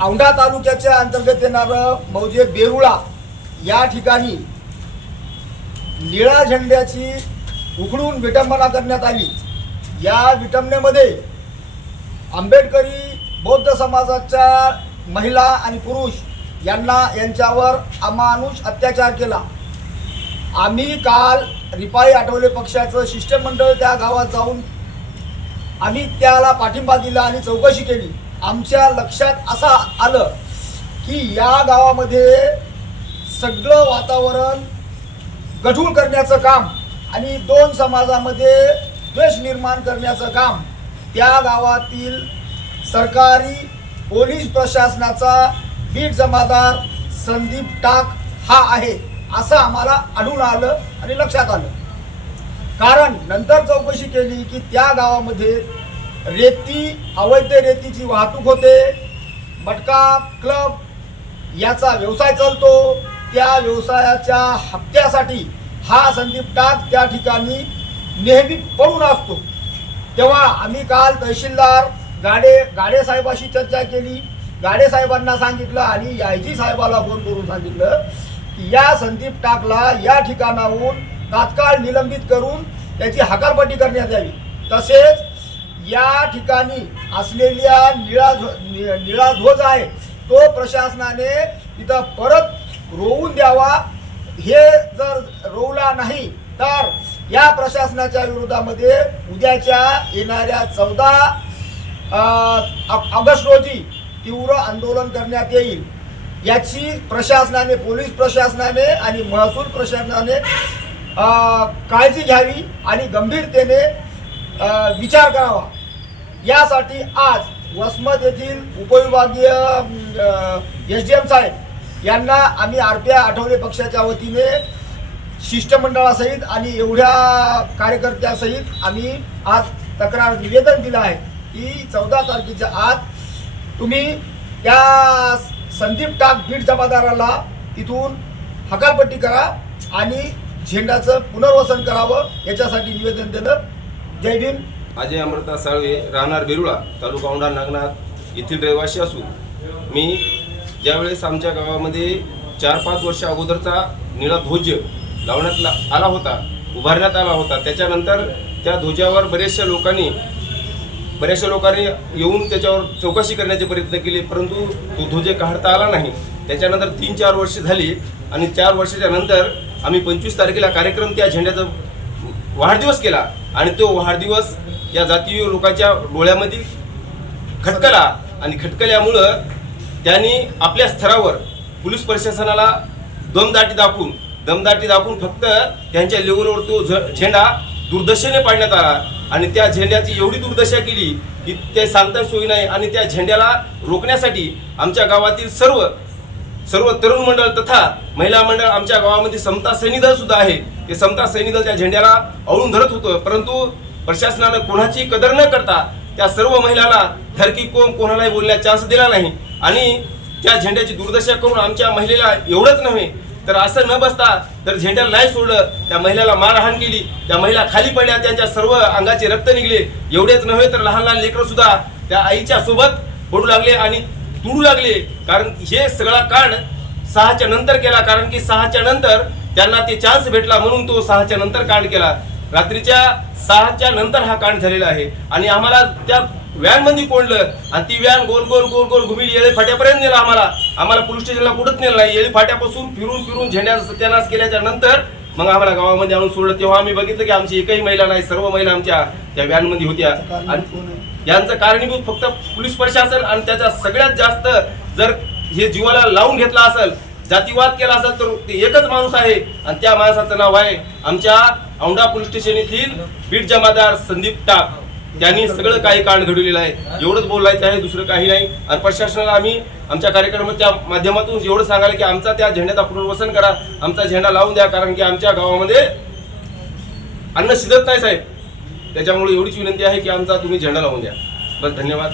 औंढा तालुक्याच्या अंतर्गत येणारं मौजे बेरुळा या ठिकाणी निळा झेंड्याची उकडून विटंबना करण्यात आली. या विटंबनेमध्ये आंबेडकरी बौद्ध समाजाच्या महिला आणि पुरुष यांना यांच्यावर अमानुष अत्याचार केला. आम्ही काल रिपाई आठवले पक्षाचं शिष्टमंडळ त्या गावात जाऊन आम्ही त्याला पाठिंबा दिला आणि चौकशी केली. आमच्या लक्षात असं आलं की या गावामध्ये सगळं वातावरण गढूळ करण्याचं काम आणि दोन समाजामध्ये द्वेष निर्माण करण्याचं काम त्या गावातील सरकारी पोलीस प्रशासनाचा बीट जमादार संदीप टाक हा आहे असं आम्हाला आढळून आलं आणि लक्षात आलं. कारण नंतर चौकशी केली की त्या गावामध्ये रेती अवैध रेतीची वाहतूक होते. मटका क्लब याचा व्यवसाय चालतो. त्या व्यवसायाच्या हप्त्यासाठी हा संदीप टाक त्या ठिकाणी नेहमी पडून असतो. तेव्हा आम्ही काल तहसीलदार गाडे गाडे साहेबाशी चर्चा केली. गाडे साहेबांना सांगितलं आणि आय जी साहेबाला फोन करून सांगितलं की या संदीप टाकला या ठिकाणाहून तात्काळ निलंबित करून त्याची हकालपट्टी करण्यात यावी. तसेच या ठिकाणी असलेल्या निळा नि- निळा ध्वज आहे तो प्रशासनाने तिथं परत रोवून द्यावा. हे जर रोवला नाही तर या प्रशासनाच्या विरोधामध्ये उद्याच्या येणाऱ्या चौदा ऑगस्ट रोजी तीव्र आंदोलन करण्यात येईल. याची प्रशासनाने पोलीस प्रशासनाने आणि महसूल प्रशासनाने काळजी घ्यावी आणि गंभीरतेने विचार करावा. यासाठी आज वसमत येथील उपविभागीय एस डी एम साहेब यांना आम्ही आर पी आय आठवले पक्षाच्या वतीने शिष्टमंडळासहित आणि एवढ्या कार्यकर्त्यासहित आम्ही आज तक्रार निवेदन दिलं आहे की चौदा तारखेच्या आत तुम्ही त्या संदीप टाक बीड जमादाराला तिथून हकालपट्टी करा आणि झेंडाचं पुनर्वसन करावं याच्यासाठी निवेदन दिलं. जय भीम. अजय अमृता साळवे राहणार बेरुळा तालुका औंढा नागनाथ येथील रहिवासी असून मी ज्यावेळेस आमच्या गावामध्ये चार पाच वर्ष अगोदरचा निळा ध्वज लावण्यात ला- आला होता उभारण्यात आला होता त्याच्यानंतर त्या ध्वजावर बरेचशा लोकांनी बऱ्याचशा लोकांनी येऊन त्याच्यावर चौकशी करण्याचे प्रयत्न केले परंतु तो ध्वज काढता आला नाही. त्याच्यानंतर तीन चार वर्ष झाली आणि चार वर्षाच्या नंतर आम्ही पंचवीस तारखेला कार्यक्रम त्या झेंड्याचा वाढदिवस केला आणि तो वाढदिवस या जातीय लोकांच्या डोळ्यामध्ये खटकला आणि खटकल्यामुळं त्यांनी आपल्या स्तरावर पोलीस प्रशासनाला दमदाटी दाखवून दमदाटी दाखवून फक्त त्यांच्या लेवलवर तो झ- झेंडा दुर्दशेने पाडण्यात आला आणि त्या झेंड्याची एवढी दुर्दशा केली की ते सांगता सोयी नाही आणि त्या झेंड्याला रोखण्यासाठी आमच्या गावातील सर्व सर्व तरुण मंडळ तथा महिला मंडळ आमच्या गावामध्ये समता सैनिक दल सुद्धा आहे. ते समता सैनिक दल त्या झेंड्याला अळून धरत होतं. परंतु प्रशासनानं कोणाची कदर न करता त्या सर्व महिलांना धरकी कोण कोणालाही बोलण्याचा चान्स दिला नाही. आणि त्या झेंड्याची दुर्दशा करून आमच्या महिलेला एवढंच नव्हे तर असं न बसता तर झेंड्याला नाही सोडलं त्या महिलेला मारहाण केली त्या महिला खाली पडल्या त्यांच्या सर्व अंगाचे रक्त निघले एवढेच नव्हे तर लहान लहान लेकरं सुद्धा त्या आईच्या सोबत पडू लागले आणि तुडू लागले. कारण हे सगळा कांड सहाच्या नंतर केला कारण की सहाच्या नंतर त्यांना ते चान्स भेटला म्हणून तो सहाच्या नंतर कांड केला. रात्रीच्या सहाच्या नंतर हा कांड झालेला आहे. आणि आम्हाला त्या व्हॅनमध्ये कोंडलं. आणि ती व्हॅन गोल गोल गोल गोल घुमील. येळे फाट्यापर्यंत नेला आम्हाला. आम्हाला पोलीस स्टेशनला कुठंच नेलं नाही. येळी फाट्यापासून फिरून फिरून झेंड्याचा सत्यानाश केल्याच्यानंतर मग आम्हाला गावामध्ये आणून सोडलं. तेव्हा आम्ही बघितलं की आमची एकही महिला नाही. सर्व महिला आमच्या त्या व्हॅनमध्ये होत्या आणि यांचं कारणीभूत फक्त पोलीस प्रशासन आणि त्याचा सगळ्यात जास्त जर हे जीवाला लावून घेतला असेल जातीवाद केला असेल तर ते एकच माणूस आहे. आणि त्या माणसाचं नाव आहे आमच्या औंढा पोलीस स्टेशन येथील बीट जमादार संदीप टाक त्यांनी सगळं काही कांड घडवलेलं आहे. एवढंच बोलायचं आहे दुसरं काही नाही. आणि प्रशासनाला आम्ही आमच्या कार्यक्रमाच्या माध्यमातून एवढं सांगायला की आमचा त्या झेंड्याचा पुनर्वसन करा. आमचा झेंडा लावून द्या कारण की आमच्या गावामध्ये अन्न शिजत नाही साहेब. त्याच्यामुळे एवढीच विनंती आहे की आमचा तुम्ही झेंडा लावून द्या. बस धन्यवाद.